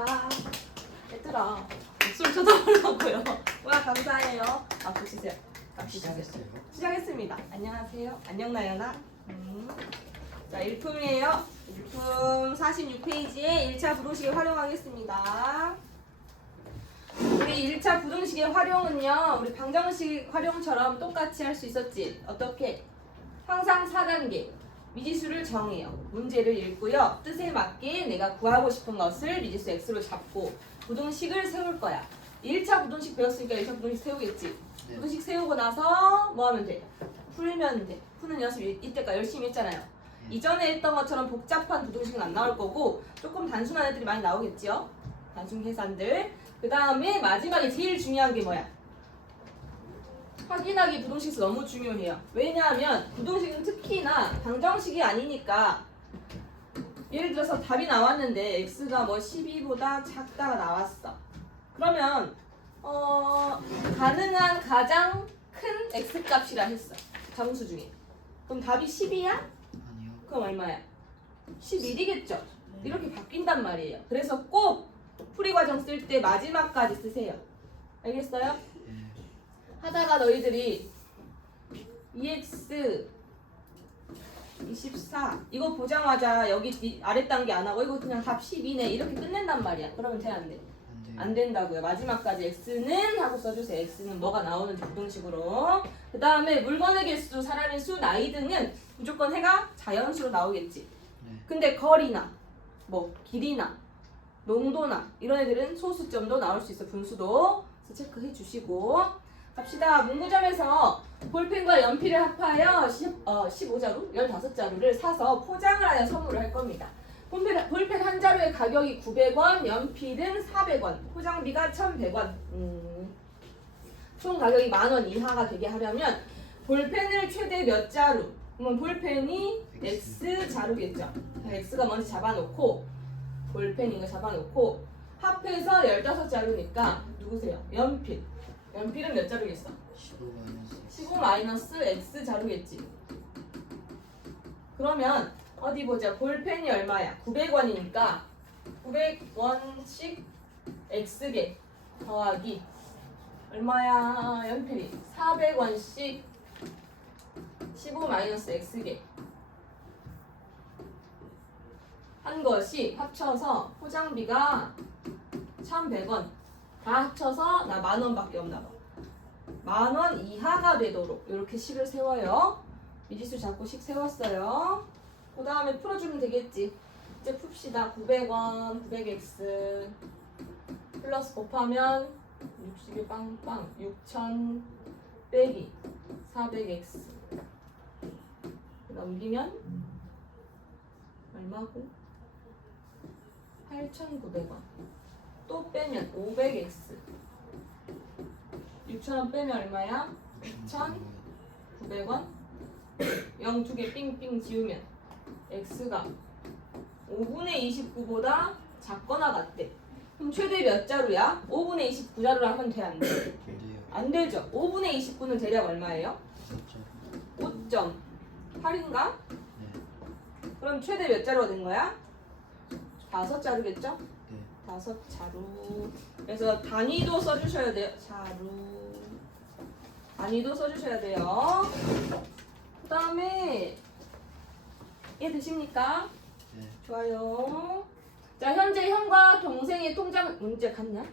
와, 얘들아, 목소리 쳐다보려고요. 와, 감사해요. 앞으로 주세요. 시작했어요. 시작했습니다. 안녕하세요. 안녕 나연아. 자, 일품이에요. 일품 46페이지에 1차 부등식을 활용하겠습니다. 우리 1차 부등식의 활용은요, 우리 방정식 활용처럼 똑같이 할 수 있었지. 어떻게? 항상 4단계. 미지수를 정해요. 문제를 읽고요. 뜻에 맞게 내가 구하고 싶은 것을 미지수 x로 잡고 부등식을 세울 거야. 1차 부등식 배웠으니까 1차 부등식 세우겠지. 네. 부등식 세우고 나서 뭐 하면 돼? 풀면 돼. 푸는 연습 이때까지 열심히 했잖아요. 이전에 했던 것처럼 복잡한 부등식은 안 나올 거고 조금 단순한 애들이 많이 나오겠지요. 단순 계산들. 그 다음에 마지막에 제일 중요한 게 뭐야? 확인하기 부등식에서 너무 중요해요. 왜냐하면 부등식은 특히나 방정식이 아니니까 예를 들어서 답이 나왔는데 x가 뭐 12보다 작다가 나왔어. 그러면 가능한 가장 큰 x 값이라 했어. 정수 중에. 그럼 답이 10이야? 아니요. 그럼 얼마야? 11이겠죠? 이렇게 바뀐단 말이에요. 그래서 꼭 풀이 과정 쓸 때 마지막까지 쓰세요. 알겠어요? 네. 하다가 너희들이 2x 24 이거 보자마자 여기 아래 단계 안 하고 이거 그냥 답 12네 이렇게 끝낸단 말이야. 그러면 돼 안 돼? 안 돼요. 안 된다고요. 마지막까지 x는 하고 써주세요. x는 뭐가 나오는지 부등식으로. 그 다음에 물건의 개수, 사람의 수, 나이 등은 무조건 해가 자연수로 나오겠지. 네. 근데 거리나 뭐 길이나 농도나 이런 애들은 소수점도 나올 수 있어. 분수도. 그래서 체크해 주시고 갑시다. 문구점에서 볼펜과 연필을 합하여 15자루, 15자루를 사서 포장을 하여 선물을 할 겁니다. 볼펜 한 자루의 가격이 900원, 연필은 400원, 포장비가 1100원. 총 가격이 10,000원 이하가 되게 하려면 볼펜을 최대 몇 자루? 그러면 볼펜이 X 자루겠죠. X가 먼저 잡아놓고 볼펜인 거 잡아놓고 합해서 15자루니까 누구세요? 연필. 연필은 몇 자루겠어? 15 마이너스 X 자루겠지. 그러면 어디 보자. 볼펜이 얼마야? 900원이니까 900원씩 X개 더하기 얼마야? 연필이 400원씩 15 마이너스 X개 한 것이 합쳐서 포장비가 1,100원 다 합쳐서 나 10,000원밖에 없나 봐. 10,000원 이하가 되도록 이렇게 식을 세워요. 미지수 잡고 식 세웠어요. 그 다음에 풀어주면 되겠지. 이제 풉시다. 900원, 900x 플러스 곱하면 60이 빵빵 6,000 빼기 400x 넘기면 얼마고? 8,900원. 또 빼면 500x 6,000원 빼면 얼마야? 6,900원 0 두 개 삥삥 지우면 x가 5분의 29보다 작거나 같대. 그럼 최대 몇 자루야? 5분의 29자루를 하면 돼? 안 돼? 안 돼요. 안 되죠. 5분의 29는 대략 얼마예요? 5.8인가? 네. 그럼 최대 몇 자루가 된 거야? 5자루겠죠? 네. 5자루. 그래서 단위도 써주셔야 돼요. 자루. 단위도 써주셔야 돼요. 그 다음에 이해 되십니까? 네. 좋아요. 자, 현재 형과 동생의 통장 문제 같냐?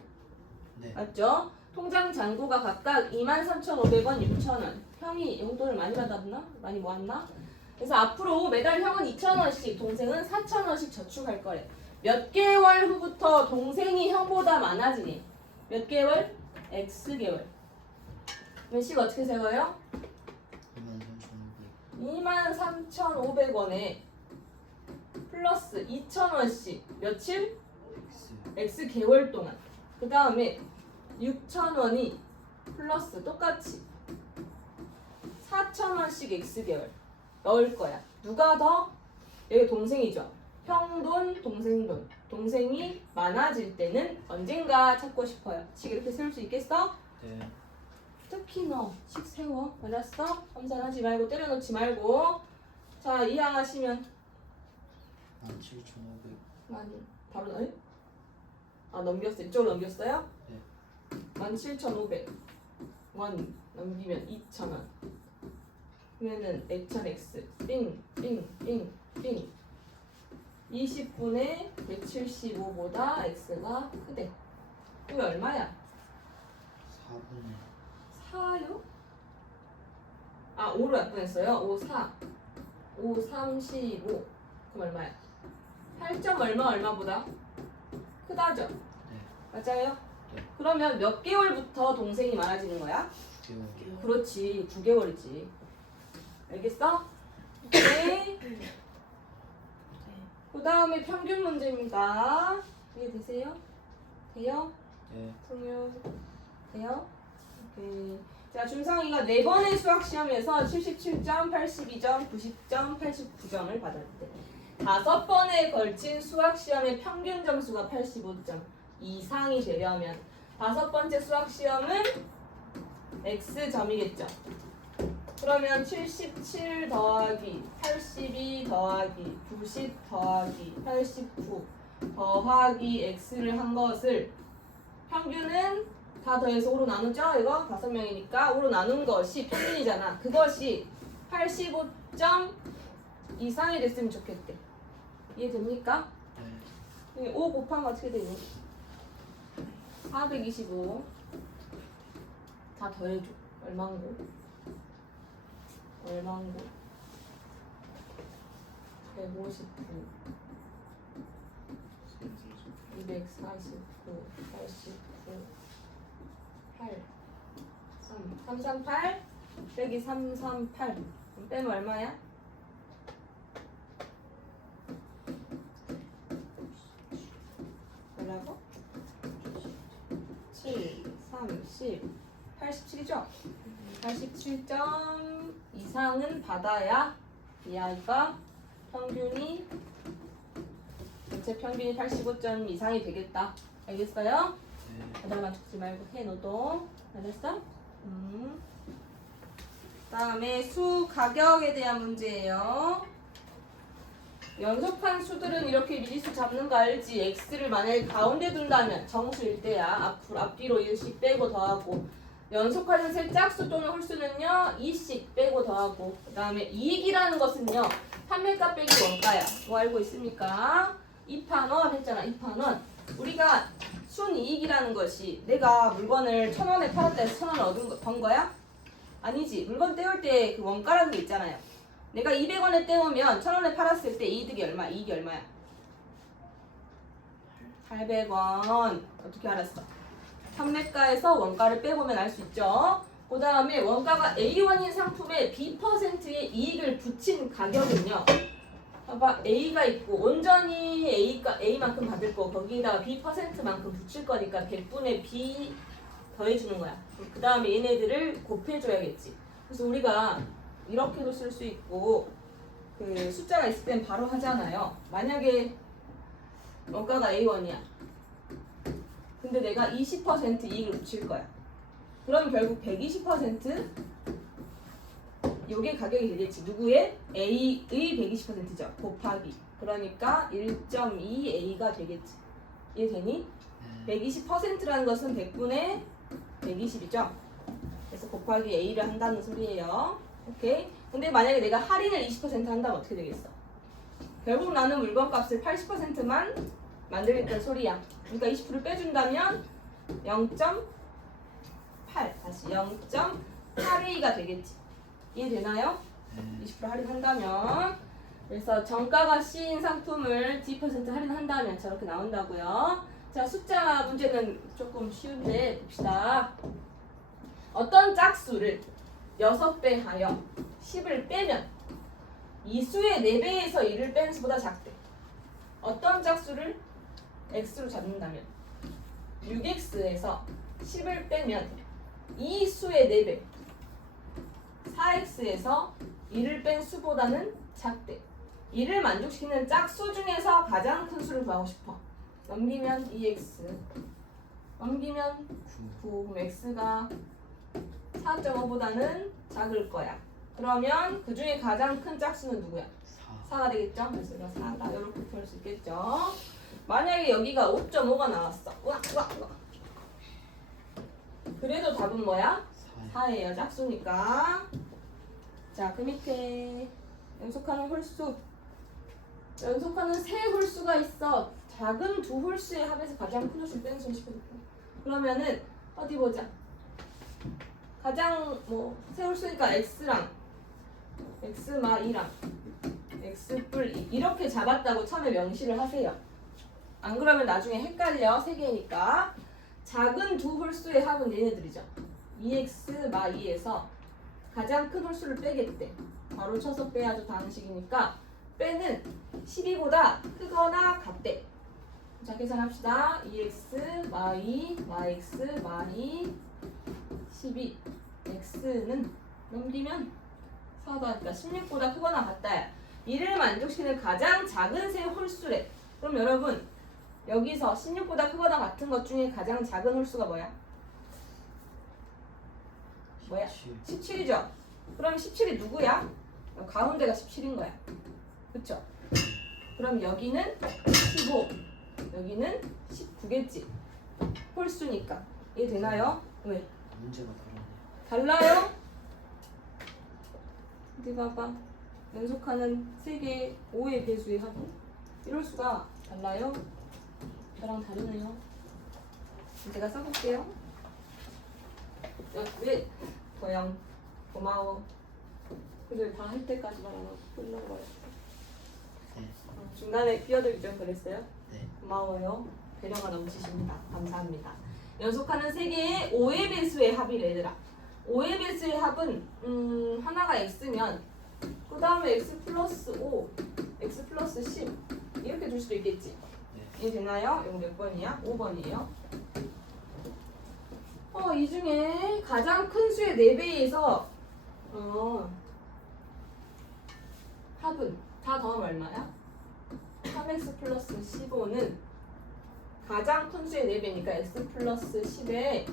네. 맞죠? 통장 잔고가 각각 23,500원, 6,000원. 형이 용돈을 많이 받았나? 많이 모았나? 그래서 앞으로 매달 형은 2,000원씩, 동생은 4,000원씩 저축할 거래. 몇 개월 후부터 동생이 형보다 많아지니? 몇 개월? X개월. 그럼 식 어떻게 세워요? 23,500. 23,500원에 플러스 2,000원씩 며칠? X. X개월 동안. 그 다음에 6,000원이 플러스 똑같이 4,000원씩 X개월 넣을 거야. 누가 더? 여기 동생이죠. 형 돈, 동생 돈. 동생이 많아질 때는 언젠가 찾고 싶어요. 식 이렇게 세울 수 있겠어? 네. 특히 너 식 세워. 알았어? 엄산하지 말고 때려놓지 말고. 자, 이항하시면 17,500. 많이 바로 넣어요? 아 넘겼어요. 이쪽으로 넘겼어요? 네. 17,500 원 넘기면 2,000원. 그러면은 액천 x 삥 20분의 175보다 x가 크대. 이거 얼마야? 4분의 4요? 아 5로 약분했어요? 5, 4 5, 35 그럼 얼마야? 8점 얼마보다? 크다죠? 네. 맞아요? 네. 그러면 몇 개월부터 동생이 많아지는 거야? 9개월. 그렇지 9개월이지. 알겠어? 오케이. 그 다음에 평균 문제입니다. 이해되세요? 돼요? 네. 동요 돼요? 오케이. 자, 준성이가 4번의 수학 시험에서 77점, 82점, 90점, 89점을 받았대. 5번에 걸친 수학 시험의 평균 점수가 85점 이상이 되려면 5번째 수학 시험은 X점이겠죠. 그러면 77 더하기 82 더하기 90 더하기 89 더하기 X를 한 것을 평균은 다 더해서 5로 나누죠? 이거 5명이니까 5로 나눈 것이 평균이잖아. 그것이 85점 이상이 됐으면 좋겠대. 이해됩니까? 네. 5 곱하면 어떻게 되니? 425 다 더해줘. 얼만고? 159 249 89 8 338 빼기 338 그럼 빼면 얼마야? 뭐라고? 7, 3, 10 87이죠? 87점 이상은 받아야 이 아이가 평균이 전체 평균이 85점 이상이 되겠다. 알겠어요? 네. 바닥만 죽지 말고 해 너도. 알았어? 다음에 수 가격에 대한 문제예요. 연속한 수들은 이렇게 미지수 잡는 거 알지? x를 만약에 가운데 둔다면 정수일 때야. 앞뒤로 1씩 빼고 더하고 연속하는 세 짝수 또는 홀수는요 2씩 빼고 더하고 그 다음에 이익이라는 것은요 판매가 빼기 원가야. 뭐 알고 있습니까? 2판원 했잖아. 2판원. 우리가 순이익이라는 것이 내가 물건을 1,000원에 팔았다 해서 1,000원 번 거야? 아니지. 물건 떼올 때 그 원가라는 게 있잖아요. 내가 200원에 떼오면 1,000원에 팔았을 때 이익이 얼마야? 800원. 어떻게 알았어? 판매가에서 원가를 빼보면 알 수 있죠. 그 다음에 원가가 A1인 상품에 B%의 이익을 붙인 가격은요. 봐봐. A가 있고 온전히 A만큼 받을 거 거기다가 B%만큼 붙일 거니까 100분의 B 더해주는 거야. 그 다음에 얘네들을 곱해줘야겠지. 그래서 우리가 이렇게도 쓸 수 있고 그 숫자가 있을 땐 바로 하잖아요. 만약에 원가가 A1이야. 근데 내가 20% 이익을 붙일 거야. 그럼 결국 120% 요게 가격이 되겠지. 누구의? A의 120%죠. 곱하기. 그러니까 1.2A가 되겠지. 이해되니? 네. 120%라는 것은 100분의 120이죠. 그래서 곱하기 A를 한다는 소리예요. 오케이? 근데 만약에 내가 할인을 20% 한다면 어떻게 되겠어? 결국 나는 물건값을 80%만 만들겠다는 소리야. 그러니까 20% 빼준다면 0.8 다시 0.8A가 되겠지. 이해되나요? 네. 20% 할인한다면. 그래서 정가가 C인 상품을 D% 할인한다면 저렇게 나온다고요. 자, 숫자 문제는 조금 쉬운데 봅시다. 어떤 짝수를 6배 하여 10을 빼면 이 수의 4배에서 1을 뺀 수보다 작대. 어떤 짝수를 x로 잡는다면 6x에서 10을 빼면 이 수의 4배 4x에서 1을 뺀 수보다는 작대. 이를 만족시키는 짝수 중에서 가장 큰 수를 구하고 싶어. 넘기면 2x 넘기면 9. 그럼 x가 4.5보다는 작을 거야. 그러면 그 중에 가장 큰 짝수는 누구야? 4. 4가 되겠죠? 그래서 4다 이렇게 볼 수 있겠죠? 만약에 여기가 5.5가 나왔어. 우와. 그래도 답은 뭐야? 4예요. 짝수니까. 자, 그 밑에 연속하는 홀수. 연속하는 세 홀수가 있어. 작은 두 홀수의 합에서 가장 큰 홀수 빼는 셈 그러면은 어디 보자. 가장 세 홀수니까 x랑 x마 2랑 x뿔 2 이렇게 잡았다고 처음에 명시를 하세요. 안 그러면 나중에 헷갈려. 세 개니까. 작은 두 홀수의 합은 얘네들이죠. 2x 마 2에서 가장 큰 홀수를 빼겠대. 바로 쳐서 빼야죠. 다항식이니까 빼는 12보다 크거나 같대. 자, 계산합시다. 2x 마 2 마 x 마 2 12 x는 넘기면 4다. 그러니까 16보다 크거나 같다. 이를 만족시키는 가장 작은 세 홀수래. 그럼 여러분 여기서 16보다 크거나 같은 것 중에 가장 작은 홀수가 뭐야? 17이죠? 그럼 17이 누구야? 가운데가 17인 거야. 그쵸? 그럼 여기는 15, 여기는 19겠지? 홀수니까. 이해되나요? 왜? 문제가 다르네. 달라요? 어디 봐봐. 연속하는 3개의 5의 배수의 합은 이럴 수가 달라요? 저랑 다르네요. 제가 써볼게요. 왜? 도영 고마워. 근데 다 할 때까지만 안 하고 끝나버려. 네. 중간에 끼어들기 좀 그랬어요? 네. 고마워요. 배려가 넘치십니다. 감사합니다. 연속하는 3개의 5의 배수의 합이래 얘들아. 5의 배수의 합은 하나가 x면 그 다음에 x 플러스 5, x 플러스 10 이렇게 줄 수도 있겠지. 네. 이해되나요? 이거 몇 번이야? 5번이에요. 이 중에 가장 큰 수의 4배에서 합은 다 더하면 얼마야? 3x 플러스 15는 가장 큰 수의 4배니까 x 플러스 10의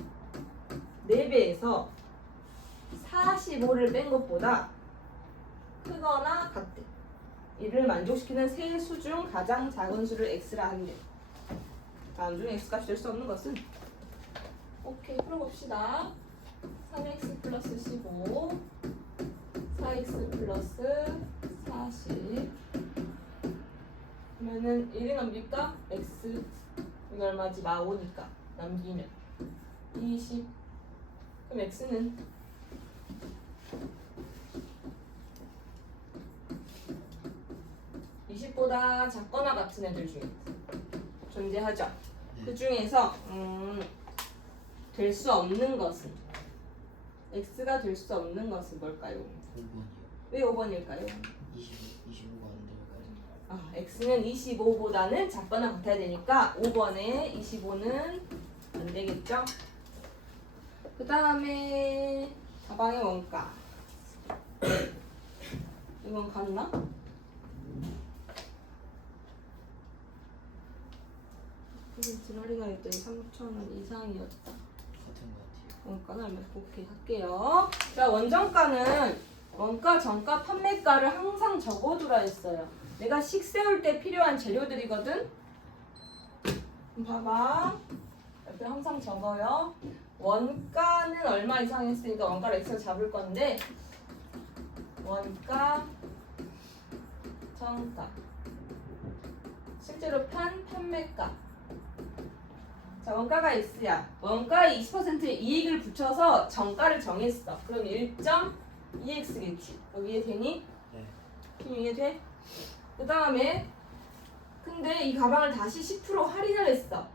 4배에서 45를 뺀 것보다 크거나 같대. 이를 만족시키는 세 수 중 가장 작은 수를 x라 하기래. 다음 중 x값이 될 수 없는 것은? 오케이, 풀어봅시다. 3x 플러스 15 4x 플러스 40 그러면은 1이 넘길까? x 이거 얼마지? 마 5니까 남기면 20 그럼 x는 20보다 작거나 같은 애들 중에 존재하죠. 그 중에서 될 수 없는 것은 x가 될 수 없는 것은 뭘까요? 5번이요. 왜 5번일까요? 25가 안 들어가요. x는 25보다는 작거나 같아야 되니까 5번에 25는 안 되겠죠? 그 다음에 가방의 원가 이건 같나? 지랄이가 했더니 3,000원 이상이었다. 같은 것 같아요. 원가는 얼마? 오케이 할게요. 자, 원정가는 원가, 정가, 판매가를 항상 적어두라 했어요. 내가 식 세울 때 필요한 재료들이거든. 봐봐. 옆에 항상 적어요. 원가는 얼마 이상 했으니까 원가를 x로 잡을 건데 원가, 정가, 실제로 판매가. 자, 원가가 x야. 원가에 20%의 이익을 붙여서 정가를 정했어. 그럼 1.2x겠지. 여기에 되니? 네. 이해돼? 그 다음에 근데 이 가방을 다시 10% 할인을 했어.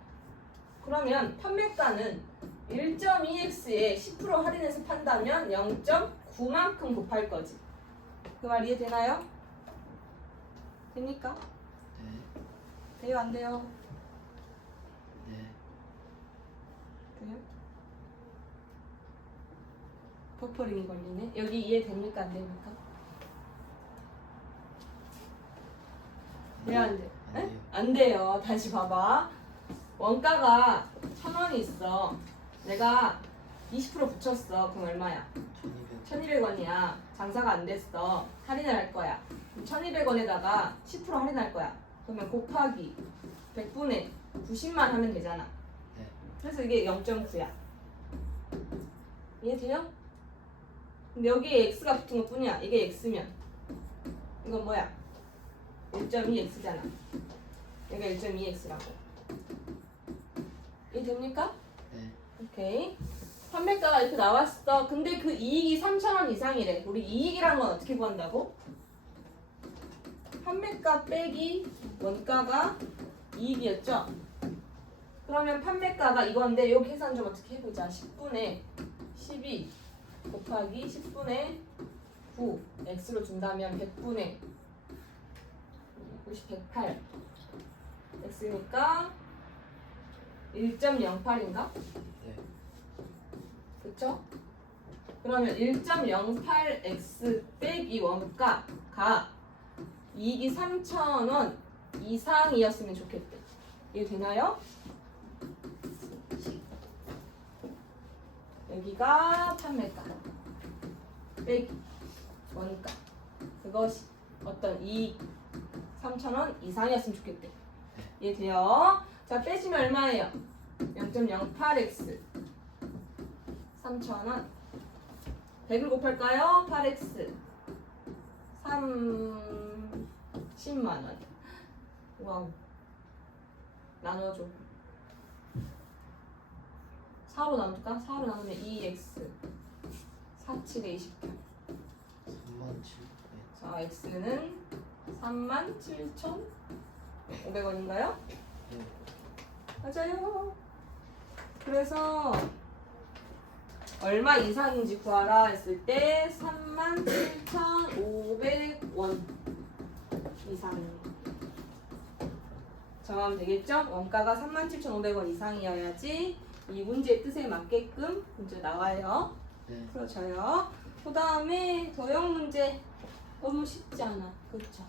그러면 판매가는 1.2x에 10% 할인해서 판다면 0.9만큼 곱할 거지. 그 말 이해되나요? 됩니까? 네. 돼요 안 돼요? 네. 돼요? 버퍼링이 걸리네. 여기 이해됩니까 안 됩니까? 돼요 안 돼? 안 에? 돼요. 안 돼요. 다시 봐봐. 원가가 1,000원이 있어. 내가 20% 붙였어. 그럼 얼마야? 1200. 1,200원이야. 장사가 안 됐어. 할인을 할 거야. 1,200원에다가 10% 할인할 거야. 그러면 곱하기 100분의 90만 하면 되잖아. 네. 그래서 이게 0.9야. 이해돼요? 근데 여기에 x가 붙은 것 뿐이야. 이게 x면 이건 뭐야? 1.2x잖아. 여기가 1.2x라고. 이해됩니까? 네. 오케이. 판매가가 이렇게 나왔어. 근데 그 이익이 3,000원 이상이래. 우리 이익이란 건 어떻게 구한다고? 판매가 빼기 원가가 이익이었죠? 그러면 판매가가 이건데 요 계산 좀 어떻게 해보자. 10분의 12 곱하기 10분의 9 x로 준다면 100분의 108 x니까 1.08인가? 네. 그쵸? 그러면 1.08x 빼기 원가가 이익이 3,000원 이상이었으면 좋겠대. 이해 되나요? 여기가 판매가 빼기 원가 그것이 어떤 이익 3,000원 이상이었으면 좋겠대. 이해돼요? 자 빼시면 얼마예요? 0.08x 3,000원 100을 곱할까요? 8x 30만원 와우 나눠줘 4로 나눌까? 4로 나누면 2x 4,7에 20편 37. 네. 자 x는 37,500원인가요? 네. 맞아요. 그래서 얼마 이상인지 구하라 했을 때 37,500원 이상이에요. 정하면 되겠죠? 원가가 37,500원 이상이어야지 이 문제의 뜻에 맞게끔 문제 나와요. 네. 풀어줘요. 그 다음에 도형 문제 너무 쉽지 않아. 그렇죠?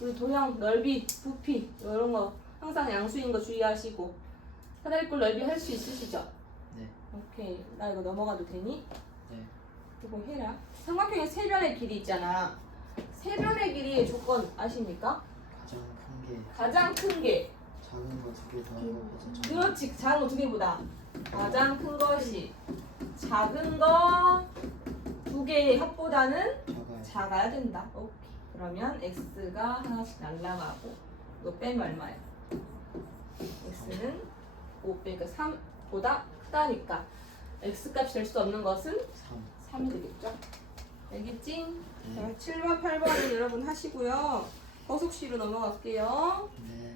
우리 도형 넓이, 부피 이런 거 항상 양수인 거 주의하시고 사다리꼴 넓이 할 수 있으시죠? 네. 오케이. 나 이거 넘어가도 되니? 네. 이거 해라. 삼각형의 세 변의 길이 있잖아. 세 변의 길이의 조건 아십니까? 가장 큰 게 가장 큰 게 작은 거 두 개 더하고 그렇지. 작은 거 두 개보다 가장 큰 것이 작은 거 두 개의 합보다는 작아요. 작아야 된다. 오케이. 그러면 x가 하나씩 날라가고 이거 빼면 얼마야? x는 5 3보다 크다니까 x 값이 될 수 없는 것은 3. 3이 되겠죠? 알겠지? 네. 자, 7번, 8번은 여러분 하시고요. 거속시로 넘어갈게요. 네.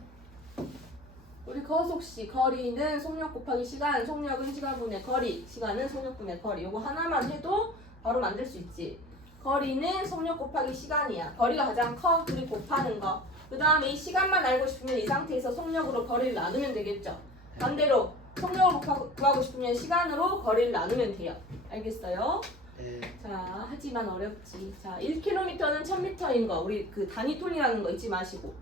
우리 거속시 거리는 속력 곱하기 시간, 속력은 시간분의 거리, 시간은 속력분의 거리. 요거 하나만 해도 바로 만들 수 있지. 거리는 속력 곱하기 시간이야. 거리가 가장 커. 둘이 곱하는 거. 그 다음에 이 시간만 알고 싶으면 이 상태에서 속력으로 거리를 나누면 되겠죠. 반대로 속력을 구하고 싶으면 시간으로 거리를 나누면 돼요. 알겠어요? 네. 자, 하지만 어렵지. 자, 1km는 1000m인 거. 우리 그 단위톤이라는 거 잊지 마시고.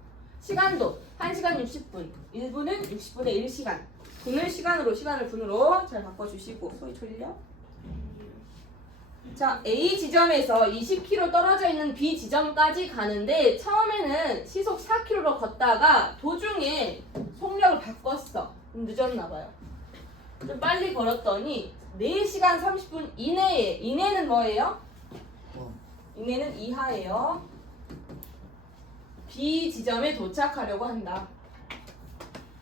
시간도 1시간 60분. 1분은 60분의 1시간. 분을 시간으로, 시간을 분으로 잘 바꿔주시고. 소리 졸려? 자, A 지점에서 20km 떨어져 있는 B 지점까지 가는데 처음에는 시속 4km로 걷다가 도중에 속력을 바꿨어. 늦었나봐요. 좀 빨리 걸었더니 4시간 30분 이내에, 이내는 뭐예요? 이내는 이하예요. B 지점에 도착하려고 한다.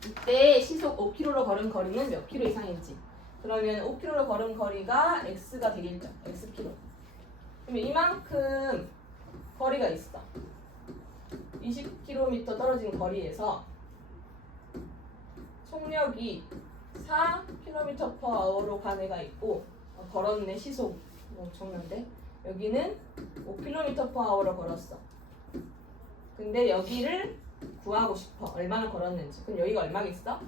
이때 시속 5km로 걸은 거리는 몇 킬로 이상인지. 그러면 5km로 걸은 거리가 x가 되겠죠. xkm. 그러면 이만큼 거리가 있어. 20km 떨어진 거리에서 속력이 4km/h로 간 애가 있고 걸었네. 시속 엄청난데 여기는 5km/h로 걸었어. 근데 여기를 구하고 싶어. 얼마나 걸었는지. 그럼 여기가 얼마겠어?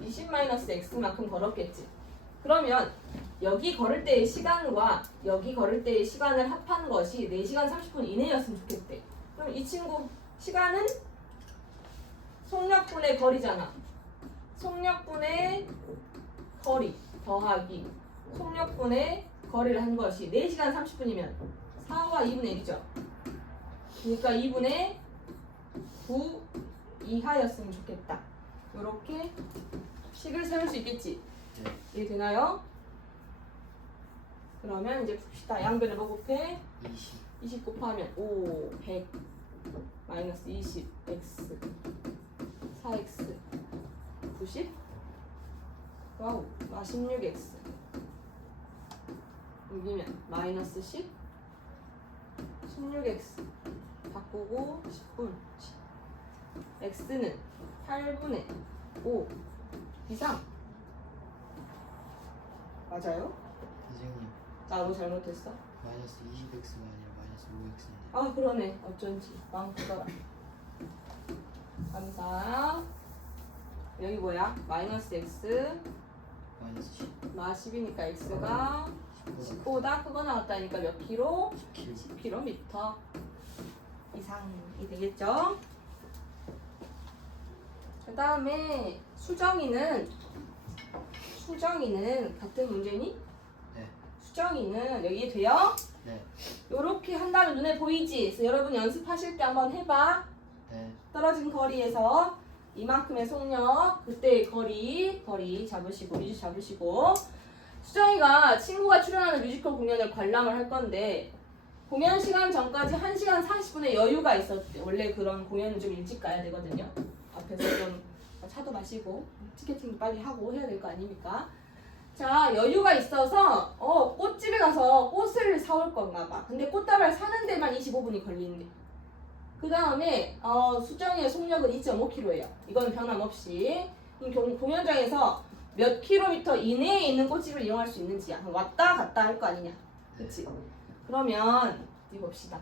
20-x만큼 걸었겠지. 그러면 여기 걸을 때의 시간과 여기 걸을 때의 시간을 합한 것이 4시간 30분 이내였으면 좋겠대. 그럼 이 친구 시간은 속력분의 거리잖아. 속력분의 거리 더하기 속력분의 거리를 한 것이 4시간 30분이면 4와 2분의 1이죠. 그러니까 2분의 9 이하였으면 좋겠다. 이렇게 식을 세울 수 있겠지? 네. 이해되나요? 그러면 이제 풉시다. 양변을 뭐 곱해? 20. 20 곱하면 5, 100 마이너스 20 x 4x 90 와우 16x 여기면 마이너스 10 16x 바꾸고 10분 10 x는 8분의 5 이상 맞아요? 선생님 나도 잘못했어? 마이너스 20x가 아니라 마이너스 5x인데. 아 그러네 어쩐지 마음 굳어라 감사 여기 뭐야? 마이너스 x 마이너스 10. 마 10이니까 x가 10보다 크거 나왔다니까 몇 킬로? 10kg. 10km 이상이 되겠죠? 그 다음에 수정이는 같은 문제니? 네. 수정이는 여기 돼요? 네. 요렇게 한 다음에 눈에 보이지? 그래서 여러분 연습하실 때 한번 해봐. 네. 떨어진 거리에서 이만큼의 속력, 그때의 거리 잡으시고 뮤직 잡으시고 수정이가 친구가 출연하는 뮤지컬 공연을 관람을 할 건데 공연 시간 전까지 1시간 40분의 여유가 있었대. 원래 그런 공연은 좀 일찍 가야 되거든요. 앞에서 좀 차도 마시고 티켓팅도 빨리 하고 해야 될 거 아닙니까? 자, 여유가 있어서 꽃집에 가서 꽃을 사올 건가 봐. 근데 꽃다발 사는 데만 25분이 걸리는데. 그 다음에 수정이의 속력은 2.5km예요. 이건 변함없이. 이 공연장에서 몇 킬로미터 이내에 있는 꽃집을 이용할 수 있는지야. 왔다 갔다 할 거 아니냐. 그치? 그러면 이거 봅시다.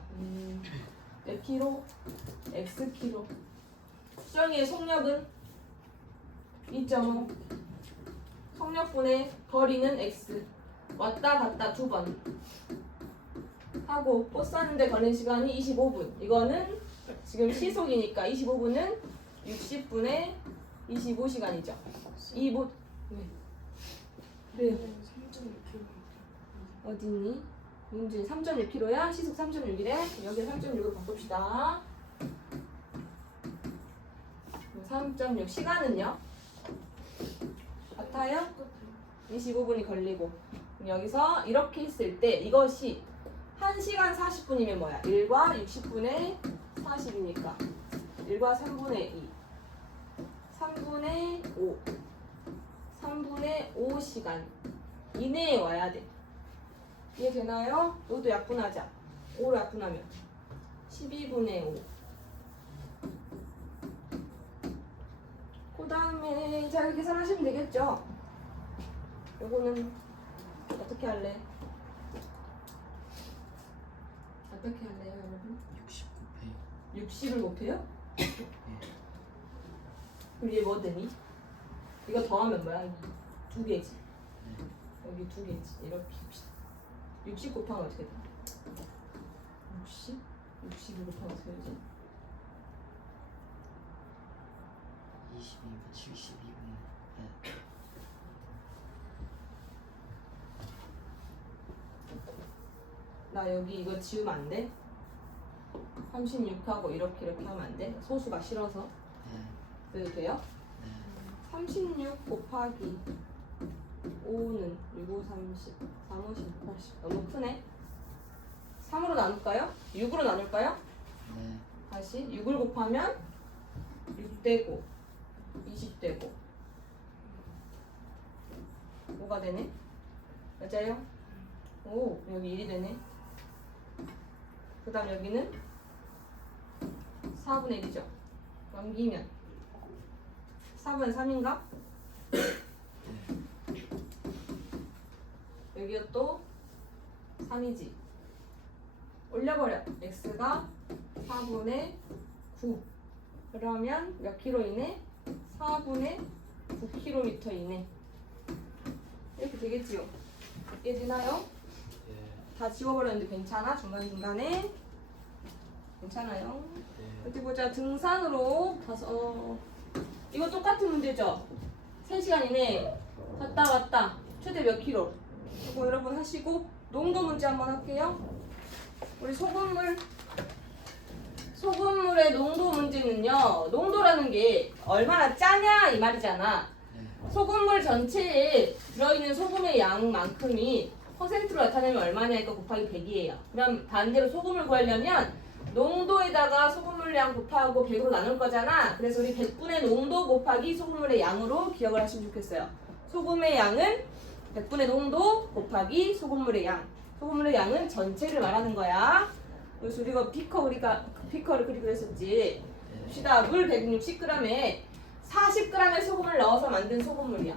몇 킬로? x 킬로. 수정이의 속력은 2.5. 속력분의 거리는 x. 왔다 갔다 2번. 하고 꽃 사는데 걸린 시간이 25분. 이거는 지금 시속이니까 25분은 60분의 25시간이죠. 네. 3.6km. 어디니? 문제 3.6km야? 시속 3.6이래? 여기 3.6으로 바꿉시다. 3.6 시간은요? 같아요? 25분이 걸리고 여기서 이렇게 했을 때 이것이 1시간 40분이면 뭐야? 1과 60분의 40이니까 1과 3분의 2 3분의 5 3분의 5시간 이내에 와야 돼. 이해되나요? 너도 약분하자. 5로 약분하면 12분의 5. 그 다음에 자 이렇게 계산하시면 되겠죠? 요거는 어떻게 할래? 어떻게 할래요 여러분? 60 곱해요. 60을 곱해요? 예. 그럼 이게 뭐 되니? 이거 더하면 뭐야? 2개지. 네. 여기 2개지. 이렇게 합시다. 60 곱하면 어떻게 돼? 60? 60을 곱하면 어떻게 되지? 22분 72분. 네. 나 여기 이거 지우면 안 돼? 36하고 이렇게 하면 안 돼? 소수가 싫어서. 네. 그래도 돼요? 네. 36 곱하기 5는 6, 5, 30, 3, 5, 10, 80 너무 크네? 3으로 나눌까요? 6으로 나눌까요? 네. 다시 6을 곱하면 6되고 20되고 5가 되네? 맞아요? 오 여기 1이 되네. 그 다음 여기는 4분의 1이죠. 넘기면 4분의 3인가? 여기가 또 3이지. 올려버려. x가 4분의 9. 그러면 몇 킬로 이내? 4분의 9km 이내. 이렇게 되겠지요. 이해되나요? 예. 다 지워버렸는데 괜찮아? 중간중간에? 괜찮아요? 네. 어디 보자. 등산으로 가서 이거 똑같은 문제죠? 3시간 이내에 갔다 왔다. 최대 몇 킬로? 이거 여러분 하시고 농도 문제 한번 할게요. 우리 소금물 소금물의 농도 문제는요. 농도라는 게 얼마나 짜냐 이 말이잖아. 네. 소금물 전체에 들어있는 소금의 양만큼이 퍼센트로 나타내면 얼마냐니까 곱하기 100이에요. 그럼 반대로 소금을 구하려면 농도에다가 소금물 양 곱하고 100으로 나눌 거잖아. 그래서 우리 100분의 농도 곱하기 소금물의 양으로 기억을 하시면 좋겠어요. 소금의 양은 100분의 농도 곱하기 소금물의 양. 소금물의 양은 전체를 말하는 거야. 그래서 우리가 피커를 그리기로 했었지. 봅시다. 물 160g에 40g의 소금을 넣어서 만든 소금물이야.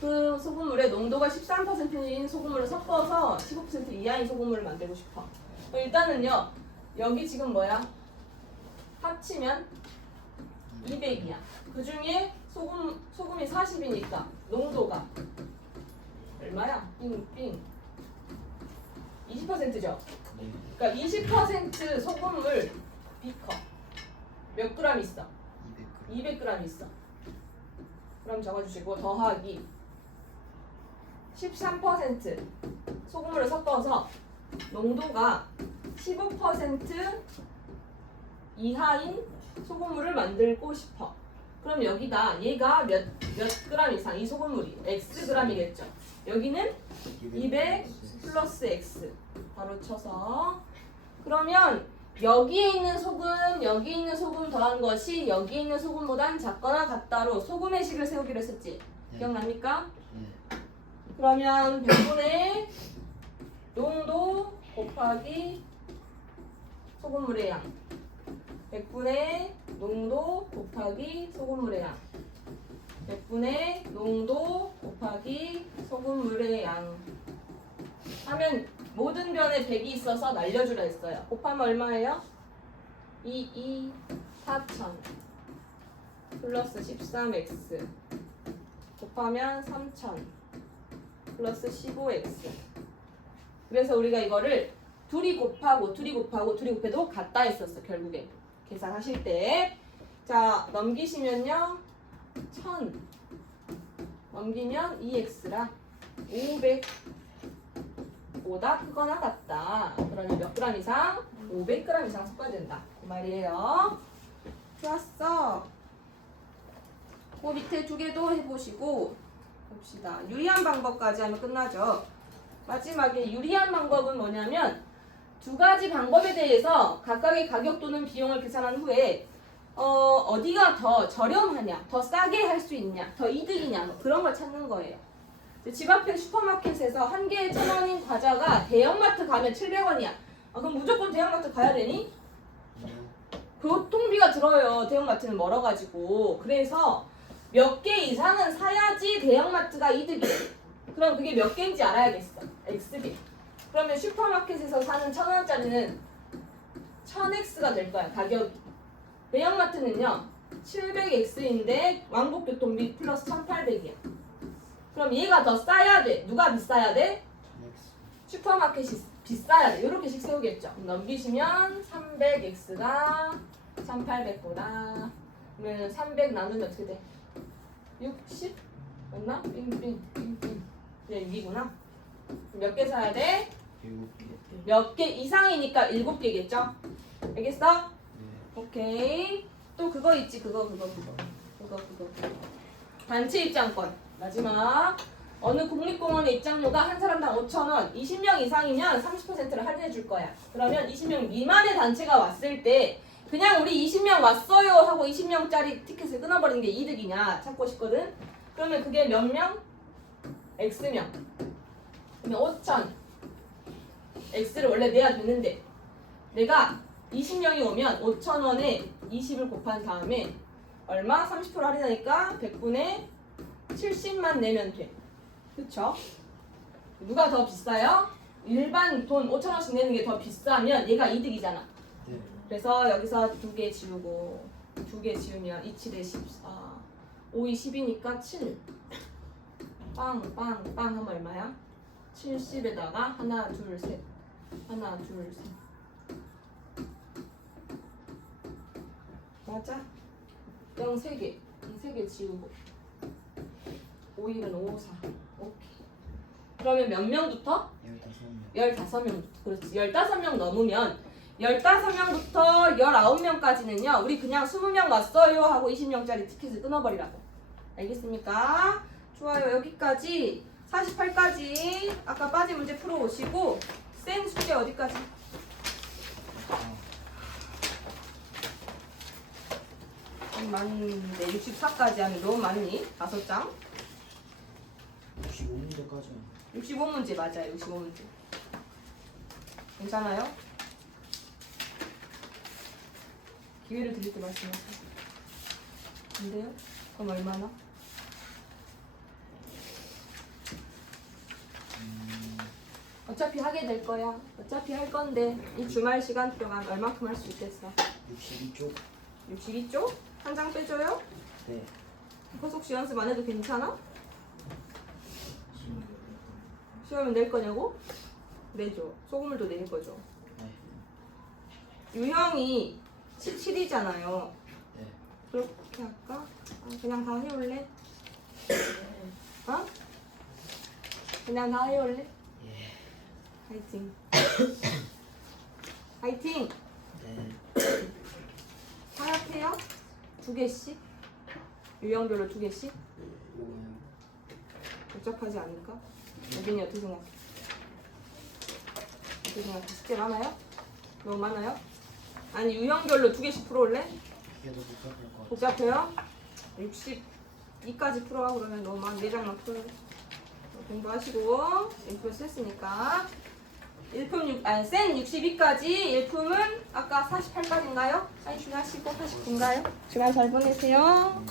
그 소금물에 농도가 13%인 소금물을 섞어서 15% 이하인 소금물을 만들고 싶어. 일단은요, 여기 지금 뭐야? 합치면 200이야. 그 중에 소금이 40이니까 농도가 얼마야? 빙빙 20%죠? 네. 그러니까 20% 소금물 비커 몇 그램 있어? 200g. 200g 있어. 그럼 적어주시고 더하기 13% 소금물을 섞어서 농도가 15% 이하인 소금물을 만들고 싶어. 그럼 여기다 얘가 몇 그램 이상 이 소금물이 x g이겠죠. 여기는 200 플러스 x 바로 쳐서 그러면 여기에 있는 소금, 여기 있는 소금 더한 것이 여기에 있는 소금보단 작거나 같다로 소금의 식을 세우기로 했었지. 네. 기억납니까? 네. 그러면 100분의 농도 곱하기 소금물의 양 100분의 농도 곱하기 소금물의 양 100분의 농도 곱하기 소금물의 양 하면 모든 변에 100이 있어서 날려주라 했어요. 곱하면 얼마예요? 4000 플러스 13x 곱하면 3000 플러스 15x. 그래서 우리가 이거를 둘이 곱해도 같다 했었어. 결국에 계산하실 때. 자, 넘기시면요 1000 넘기면 2x라 500보다 크거나 같다. 그러니 몇 그램 이상? 500g 이상 섞어야 된다. 그 말이에요. 좋았어. 그 밑에 두 개도 해보시고 봅시다. 유리한 방법까지 하면 끝나죠. 마지막에 유리한 방법은 뭐냐면 두 가지 방법에 대해서 각각의 가격 또는 비용을 계산한 후에 어디가 더 저렴하냐, 더 싸게 할 수 있냐, 더 이득이냐 뭐 그런 걸 찾는 거예요. 집 앞에 슈퍼마켓에서 한 개에 1,000원인 과자가 대형마트 가면 700원이야. 그럼 무조건 대형마트 가야 되니? 교통비가 들어요. 대형마트는 멀어가지고. 그래서 몇 개 이상은 사야지 대형마트가 이득이에요. 그럼 그게 몇 개인지 알아야겠어. X개. 그러면 슈퍼마켓에서 사는 1,000원짜리는 1000X가 될 거야. 가격이. 대형마트는요 700X인데 왕복교통비 플러스 1800이야. 그럼 얘가 더 싸야 돼. 누가 비싸야 돼? 슈퍼마켓이 비싸야 돼. 이렇게씩 세우겠죠. 넘기시면 300X가 1800보다 그러면 300 나누면 어떻게 돼? 60? 맞나? 빙빙 네, 6이구나. 몇 개 사야 돼? 7개. 몇 개 이상이니까 7개겠죠? 알겠어? 네. 오케이. 또 그거 있지. 그거. 단체 입장권. 마지막. 어느 국립공원의 입장료가 한 사람당 5,000원, 20명 이상이면 30%를 할인해 줄 거야. 그러면 20명 미만의 단체가 왔을 때 그냥 우리 20명 왔어요 하고 20명짜리 티켓을 끊어버리는 게 이득이냐 찾고 싶거든. 그러면 그게 몇 명? X명. 그러면 5,000 X를 원래 내야 되는데 내가 20명이 오면 5,000원에 20을 곱한 다음에 얼마? 30% 할인하니까 100분의 70만 내면 돼. 그쵸? 누가 더 비싸요? 일반 돈 5,000원씩 내는 게 더 비싸면 얘가 이득이잖아. 네. 그래서 여기서 2개 지우고 2개 지우면 2, 7에 14 5, 2, 10이니까 7 빵 하면 얼마야? 70에다가 하나 둘 셋 맞아? 0 3개 이 3개 지우고 5일은 5, 4 오케이 그러면 몇 명부터? 15명. 15명부터. 그렇지. 15명 넘으면 15명부터 19명까지는요. 우리 그냥 20명 왔어요 하고 20명짜리 티켓을 끊어버리라고. 알겠습니까? 좋아요. 여기까지 48까지 아까 빠진 문제 풀어오시고 생 숙제 어디까지? 많은데 64까지 하면 너무 많니? 5장? 65문제까지. 65문제 맞아요. 65문제. 괜찮아요? 기회를 드릴 때 말씀하세요. 안 돼요? 그럼 얼마나? 어차피 하게 될 거야. 어차피 할 건데 이 주말 시간 동안 얼마큼 할 수 있겠어? 62쪽. 62쪽? 한 장 빼줘요? 네. 호속시 연습 안 해도 괜찮아? 시험은 낼 거냐고? 내죠. 소금물도 낼 거죠. 네. 유형이 7이잖아요. 네. 그렇게 할까? 아, 그냥 다 해올래? 어? 그냥 다 해올래? 예. 화이팅. 화이팅! 네. 하얗게요? 2개씩? 유형별로 2개씩? 뭐예요? 복잡하지 않을까? 여빈이 어떻게 생각해? 어떻게 생각해? 숙제 많아요? 너무 많아요? 아니 유형별로 2개씩 풀어올래? 이게 더 복잡할 것 같아. 복잡해요? 62까지 풀어와. 그러면 너무 많은 4장만 풀어. 공부하시고 일품 했으니까 센 62까지 일품은 아까 48까지인가요? 사인 준하시고 49인가요? 주말 잘 보내세요.